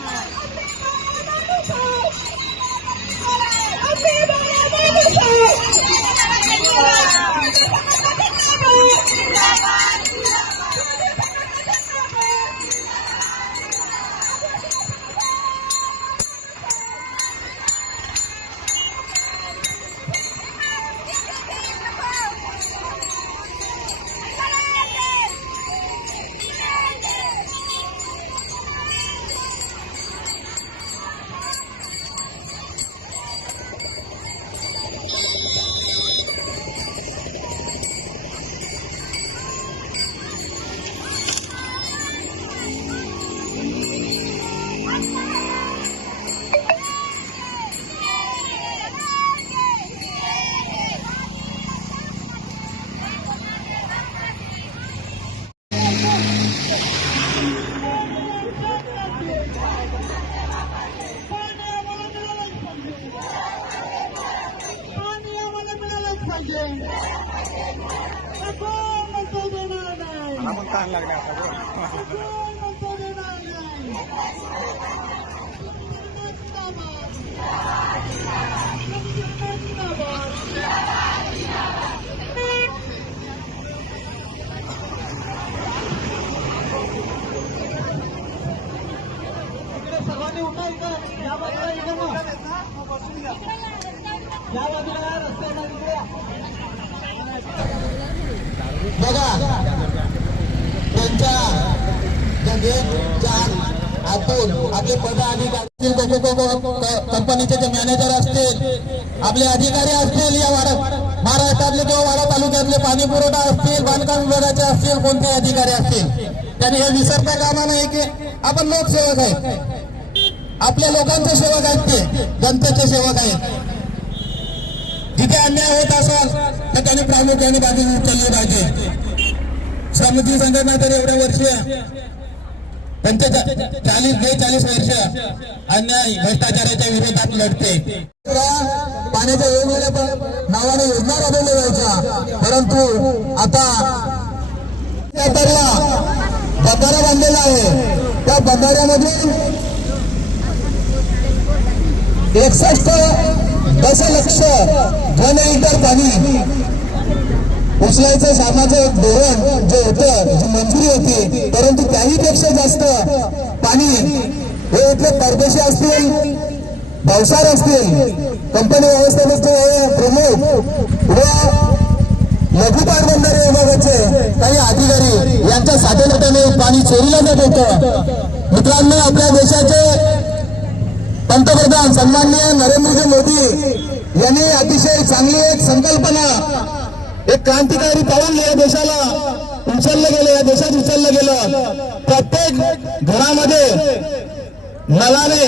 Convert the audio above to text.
Yeah. natin. Sabon ng todo nanay. Nakapuntahan lang na, बघा. त्यांच्या गेटच्या आतून आपले पदाधिकारी कंपनीचे जे मॅनेजर असतील आपले अधिकारी असतील या वाडा महाराष्ट्रातले किंवा वाडा तालुक्यातले पाणी पुरवठा असतील बांधकाम विभागाचे असतील कोणते अधिकारी असतील त्यांनी हे विसरता कामा नाही की आपण लोकसेवक आहेत. आपल्या लोकांचे सेवक आहेत ते जनतेचे सेवक आहेत. जिथे अन्याय होत असाल तर त्यांनी प्रामुख्याने बाजू उचलली पाहिजे. श्रमजीव संघटना तर एवढ्या वर्ष चाळीस बेचाळीस वर्ष अन्याय भ्रष्टाचाराच्या विरोधात लढते. पाण्याच्या वेगवेगळ्या नावाने योजना राबवल्या जायच्या. परंतु आता बंधारा बांधलेला आहे. त्या बंधाऱ्यामधून एकसष्ट दशलक्ष घन लिटर पाणी. उचलायचं सामाजिक धोरण जे होतं जी मंजुरी होती परंतु त्याही पेक्षा जास्त पाणी हे इथले परदेशी असतील भावसार असतील कंपनी व्यवस्थापक प्रमुख व लघु पाटबंधारे विभागाचे काही अधिकारी यांच्या साधनतेने पाणी चोरीला जात होतं. मित्रांनो आपल्या देशाचे पंतप्रधान सन्माननीय नरेंद्रजी मोदी यांनी अतिशय चांगली एक संकल्पना एक क्रांतिकारी पाऊल या देशाला उचललं गेलं या देशात उचललं गेलं. प्रत्येक घरामध्ये नलाने